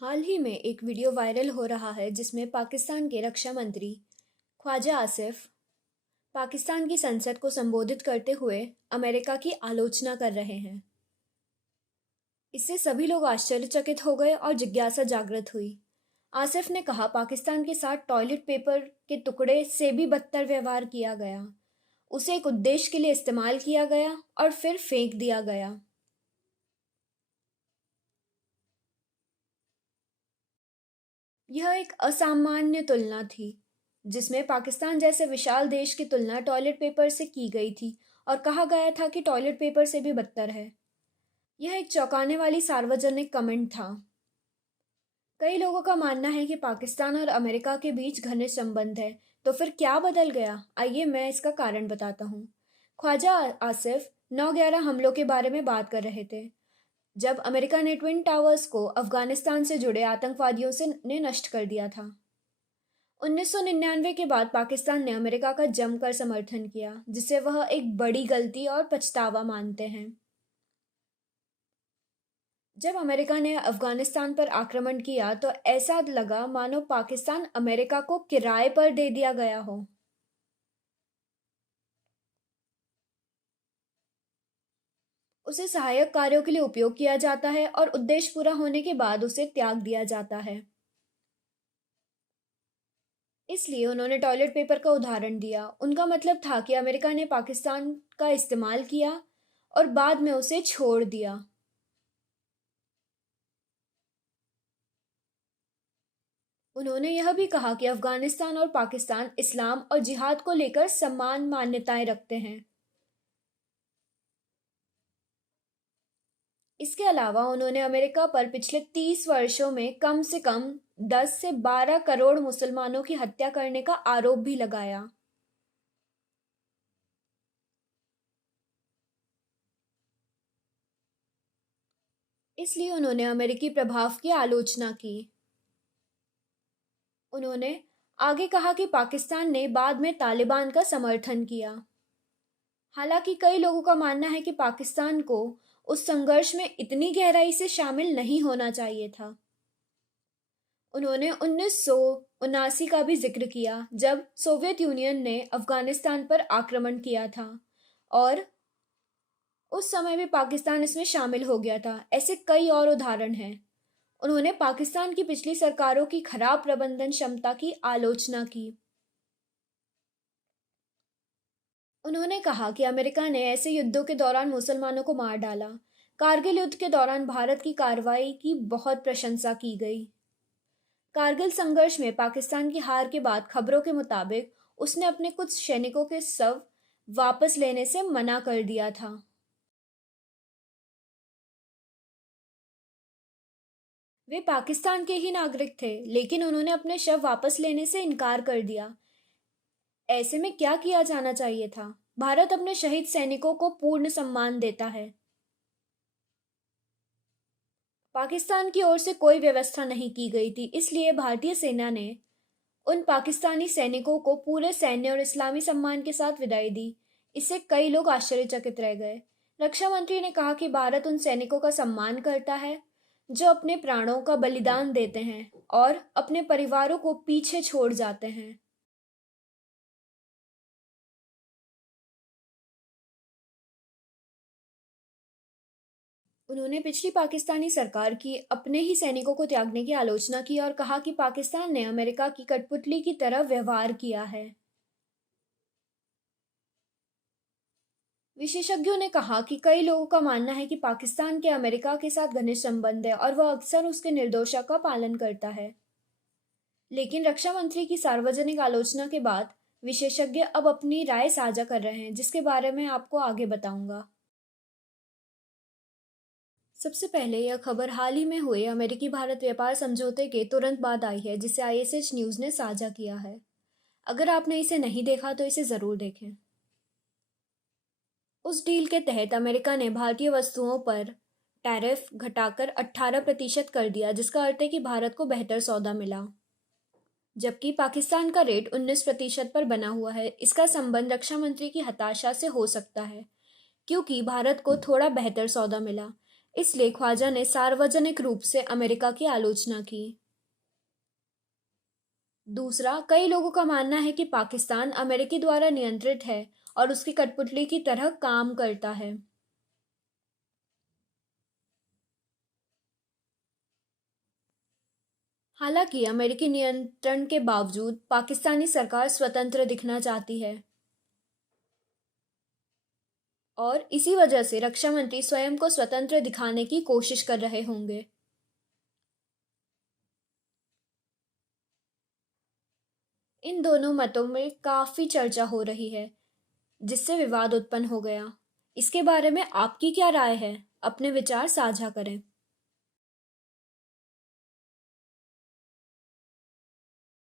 हाल ही में एक video viral हो रहा है जिसमें पाकिस्तान के रक्षा मंत्री ख्वाजा आसिफ पाकिस्तान की संसद को संबोधित करते हुए अमेरिका की आलोचना कर रहे हैं। इससे सभी लोग आश्चर्यचकित हो गए और जिज्ञासा जागृत हुई। आसिफ ने कहा पाकिस्तान के साथ टॉयलेट पेपर के टुकड़े से भी बदतर व्यवहार किया गया। उसे एक उद्देश्य के लिए इस्तेमाल किया गया और फिर फेंक दिया गया। यह एक असामान्य तुलना थी जिसमें पाकिस्तान जैसे विशाल देश की तुलना टॉयलेट पेपर से की गई थी और कहा गया था कि टॉयलेट पेपर से भी बदतर है। यह एक चौंकाने वाली सार्वजनिक कमेंट था। कई लोगों का मानना है कि पाकिस्तान और अमेरिका के बीच घनिष्ठ संबंध है। तो फिर क्या बदल गया? आइए मैं इसका कारण बताता हूँ। ख्वाजा आसिफ 9/11 हमलों के बारे में बात कर रहे थे, जब अमेरिका ने ट्विन टावर्स को अफगानिस्तान से जुड़े आतंकवादियों से ने नष्ट कर दिया था। 1999 के बाद पाकिस्तान ने अमेरिका का जमकर समर्थन किया, जिसे वह एक बड़ी गलती और पछतावा मानते हैं। जब अमेरिका ने अफगानिस्तान पर आक्रमण किया तो ऐसा लगा मानो पाकिस्तान अमेरिका को किराए पर दे दिया गया हो। उसे सहायक कार्यों के लिए उपयोग किया जाता है और उद्देश्य पूरा होने के बाद उसे त्याग दिया जाता है। इसलिए उन्होंने टॉयलेट पेपर का उदाहरण दिया। उनका मतलब था कि अमेरिका ने पाकिस्तान का इस्तेमाल किया और बाद में उसे छोड़ दिया। उन्होंने यह भी कहा कि अफगानिस्तान और पाकिस्तान इस्लाम और जिहाद को लेकर समान मान्यताएं रखते हैं। इसके अलावा उन्होंने अमेरिका पर पिछले 30 वर्षों में कम से कम 10 से 12 करोड़ मुसलमानों की हत्या करने का आरोप भी लगाया। इसलिए उन्होंने अमेरिकी प्रभाव की आलोचना की। उन्होंने आगे कहा कि पाकिस्तान ने बाद में तालिबान का समर्थन किया। हालांकि कई लोगों का मानना है कि पाकिस्तान को उस संघर्ष में इतनी गहराई से शामिल नहीं होना चाहिए था। उन्होंने 1979 का भी जिक्र किया, जब सोवियत यूनियन ने अफगानिस्तान पर आक्रमण किया था और उस समय भी पाकिस्तान इसमें शामिल हो गया था। ऐसे कई और उदाहरण हैं। उन्होंने पाकिस्तान की पिछली सरकारों की खराब प्रबंधन क्षमता की आलोचना की। उन्होंने कहा कि अमेरिका ने ऐसे युद्धों के दौरान मुसलमानों को मार डाला। कारगिल युद्ध के दौरान भारत की कार्रवाई की बहुत प्रशंसा की गई। कारगिल संघर्ष में पाकिस्तान की हार के बाद खबरों के मुताबिक उसने अपने कुछ सैनिकों के शव वापस लेने से मना कर दिया था। वे पाकिस्तान के ही नागरिक थे, लेकिन उन्होंने अपने शव वापस लेने से इनकार कर दिया। ऐसे में क्या किया जाना चाहिए था? भारत अपने शहीद सैनिकों को पूर्ण सम्मान देता है। पाकिस्तान की ओर से कोई व्यवस्था नहीं की गई थी, इसलिए भारतीय सेना ने उन पाकिस्तानी सैनिकों को पूरे सैन्य और इस्लामी सम्मान के साथ विदाई दी। इससे कई लोग आश्चर्यचकित रह गए। रक्षा मंत्री ने कहा कि भारत उन सैनिकों का सम्मान करता है जो अपने प्राणों का बलिदान देते हैं और अपने परिवारों को पीछे छोड़ जाते हैं। उन्होंने पिछली पाकिस्तानी सरकार की अपने ही सैनिकों को त्यागने की आलोचना की और कहा कि पाकिस्तान ने अमेरिका की कठपुतली की तरह व्यवहार किया है। विशेषज्ञों ने कहा कि कई लोगों का मानना है कि पाकिस्तान के अमेरिका के साथ घनिष्ठ संबंध है और वह अक्सर उसके निर्देशों का पालन करता है। लेकिन रक्षा मंत्री की सार्वजनिक आलोचना के बाद विशेषज्ञ अब अपनी राय साझा कर रहे हैं, जिसके बारे में आपको आगे बताऊंगा। सबसे पहले यह खबर हाल ही में हुए अमेरिकी भारत व्यापार समझौते के तुरंत बाद आई है, जिसे आईएसएच न्यूज़ ने साझा किया है। अगर आपने इसे नहीं देखा तो इसे ज़रूर देखें। उस डील के तहत अमेरिका ने भारतीय वस्तुओं पर टैरिफ घटाकर 18% कर दिया, जिसका अर्थ है कि भारत को बेहतर सौदा मिला, जबकि पाकिस्तान का रेट 19% पर बना हुआ है। इसका संबंध रक्षा मंत्री की हताशा से हो सकता है, क्योंकि भारत को थोड़ा बेहतर सौदा मिला। इसलिए ख्वाजा ने सार्वजनिक रूप से अमेरिका की आलोचना की। दूसरा, कई लोगों का मानना है कि पाकिस्तान अमेरिकी द्वारा नियंत्रित है और उसकी कठपुतली की तरह काम करता है। हालांकि अमेरिकी नियंत्रण के बावजूद पाकिस्तानी सरकार स्वतंत्र दिखना चाहती है और इसी वजह से रक्षा मंत्री स्वयं को स्वतंत्र दिखाने की कोशिश कर रहे होंगे। इन दोनों मतों में काफी चर्चा हो रही है, जिससे विवाद उत्पन्न हो गया। इसके बारे में आपकी क्या राय है? अपने विचार साझा करें।